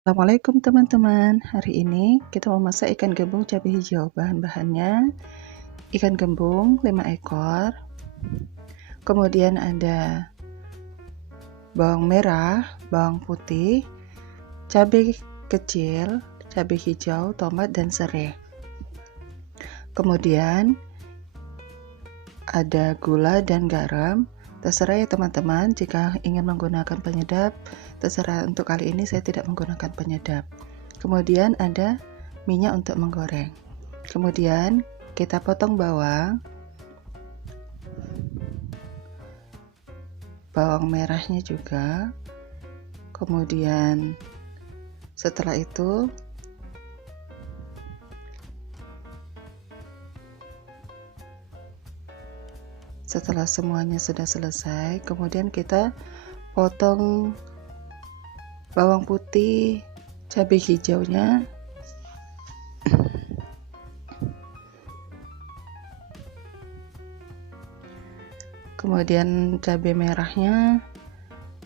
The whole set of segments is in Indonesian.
Assalamualaikum teman-teman. Hari ini kita mau masak ikan gembung cabai hijau. Bahan-bahannya ikan gembung 5 ekor. Kemudian ada bawang merah, bawang putih, cabai kecil, cabai hijau, tomat dan serai. Kemudian ada gula dan garam. Terserah ya teman-teman, jika ingin menggunakan penyedap, terserah. Untuk kali ini saya tidak menggunakan penyedap. Kemudian ada minyak untuk menggoreng. Kemudian kita potong bawang merahnya juga. Kemudian setelah itu setelah semuanya sudah selesai, kemudian kita potong bawang putih, cabai hijaunya, kemudian cabai merahnya.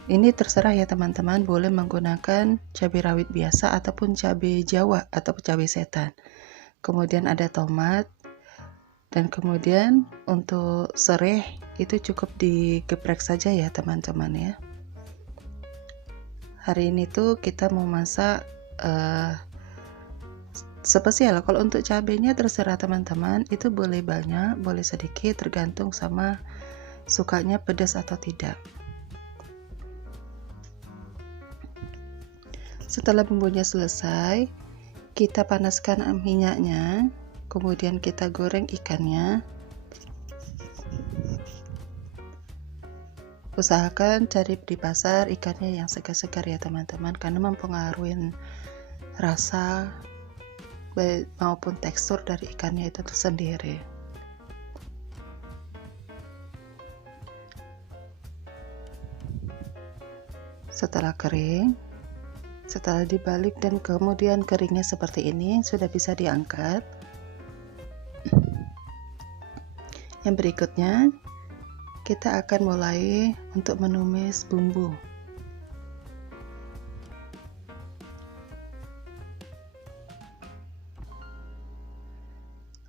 Ini terserah ya teman-teman, boleh menggunakan cabai rawit biasa ataupun cabai jawa atau cabai setan. Kemudian ada tomat, dan kemudian untuk serai itu cukup digeprek saja ya teman-teman ya. Hari ini tuh kita mau masak spesial. Kalau untuk cabenya terserah teman-teman, itu boleh banyak, boleh sedikit, tergantung sama sukanya pedas atau tidak. Setelah bumbunya selesai, kita panaskan minyaknya, kemudian kita goreng ikannya. Usahakan cari di pasar ikannya yang segar-segar ya teman-teman, karena mempengaruhi rasa maupun tekstur dari ikannya itu tersendiri. Setelah kering, setelah dibalik dan kemudian keringnya seperti ini, sudah bisa diangkat. Yang berikutnya kita akan mulai untuk menumis bumbu.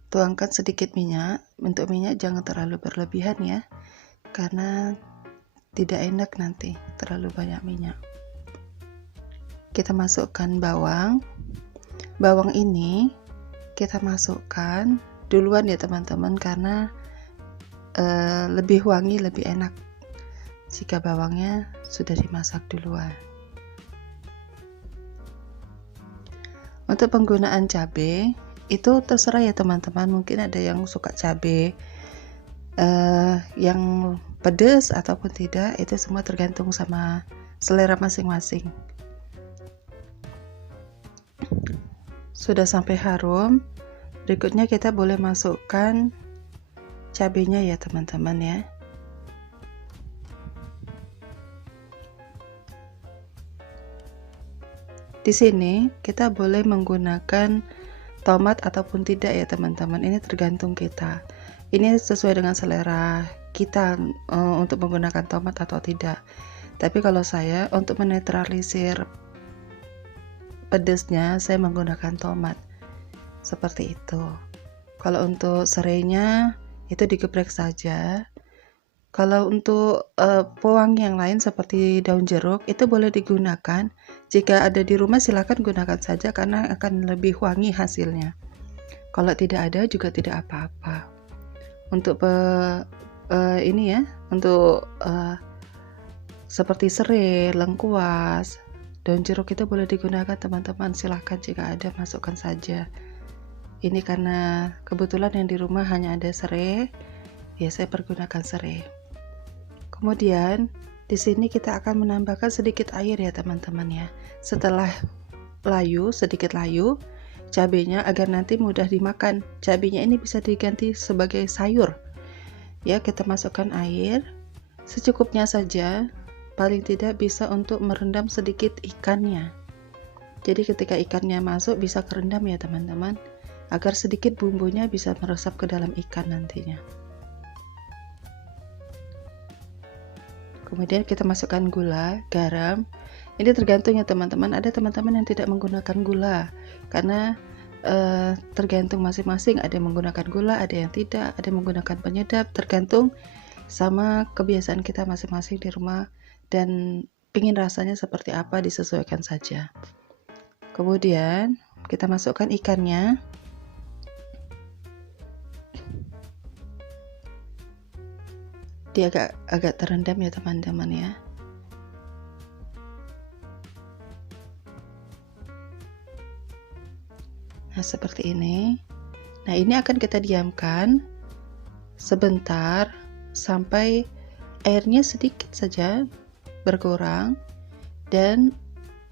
Tuangkan sedikit minyak. Untuk minyak jangan terlalu berlebihan ya, karena tidak enak nanti terlalu banyak minyak. Kita masukkan bawang. Bawang ini kita masukkan duluan ya teman-teman, karena lebih wangi, lebih enak jika bawangnya sudah dimasak duluan. Untuk penggunaan cabai itu terserah ya teman-teman, mungkin ada yang suka cabai yang pedas ataupun tidak, itu semua tergantung sama selera masing-masing. Sudah sampai harum, berikutnya kita boleh masukkan cabenya ya teman-teman ya. Di sini kita boleh menggunakan tomat ataupun tidak ya teman-teman, ini tergantung kita. Ini sesuai dengan selera kita untuk menggunakan tomat atau tidak. Tapi kalau saya untuk menetralisir pedasnya, saya menggunakan tomat. Seperti itu. Kalau untuk serainya itu digeprek saja. Kalau untuk pewangi yang lain seperti daun jeruk itu boleh digunakan. Jika ada di rumah silakan gunakan saja, karena akan lebih wangi hasilnya. Kalau tidak ada juga tidak apa-apa. Untuk ini ya, untuk seperti serai, lengkuas, daun jeruk itu boleh digunakan teman-teman. Silahkan jika ada masukkan saja. Ini karena kebetulan yang di rumah hanya ada serai, ya saya pergunakan serai. Kemudian di sini kita akan menambahkan sedikit air ya teman-teman ya. Setelah layu, sedikit layu cabenya agar nanti mudah dimakan. Cabenya ini bisa diganti sebagai sayur. Ya, kita masukkan air secukupnya saja, paling tidak bisa untuk merendam sedikit ikannya. Jadi ketika ikannya masuk bisa kerendam ya teman-teman, agar sedikit bumbunya bisa meresap ke dalam ikan nantinya. Kemudian kita masukkan gula, garam. Ini tergantung ya teman-teman, ada teman-teman yang tidak menggunakan gula, karena tergantung masing-masing, ada yang menggunakan gula, ada yang tidak, ada yang menggunakan penyedap, tergantung sama kebiasaan kita masing-masing di rumah dan pingin rasanya seperti apa, disesuaikan saja. Kemudian kita masukkan ikannya. Dia agak terendam ya teman-teman ya. Nah, seperti ini. Nah, ini akan kita diamkan sebentar sampai airnya sedikit saja berkurang dan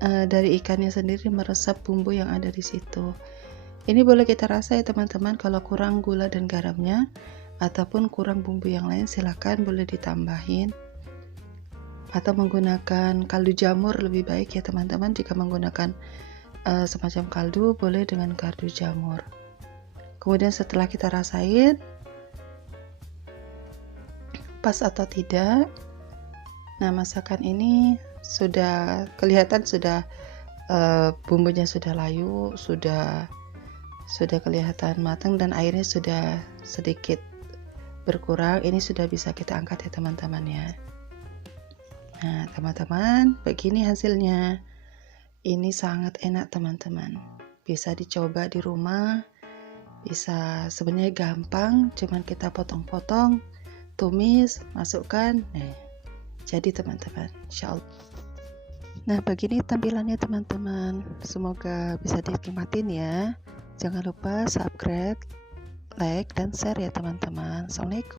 dari ikannya sendiri meresap bumbu yang ada di situ. Ini boleh kita rasa ya teman-teman, kalau kurang gula dan garamnya ataupun kurang bumbu yang lain silahkan boleh ditambahin, atau menggunakan kaldu jamur lebih baik ya teman-teman. Jika menggunakan semacam kaldu, boleh dengan kaldu jamur. Kemudian setelah kita rasain pas atau tidak, nah masakan ini sudah kelihatan, sudah bumbunya sudah layu, sudah kelihatan matang dan airnya sudah sedikit berkurang. Ini sudah bisa kita angkat ya teman-teman ya. Nah teman-teman, begini hasilnya. Ini sangat enak teman-teman, bisa dicoba di rumah, bisa, sebenarnya gampang, cuman kita potong-potong, tumis, masukkan, nah jadi teman-teman, insyaallah. Nah begini tampilannya teman-teman, semoga bisa dinikmatin ya. Jangan lupa subscribe, like, dan share ya teman-teman. Assalamualaikum.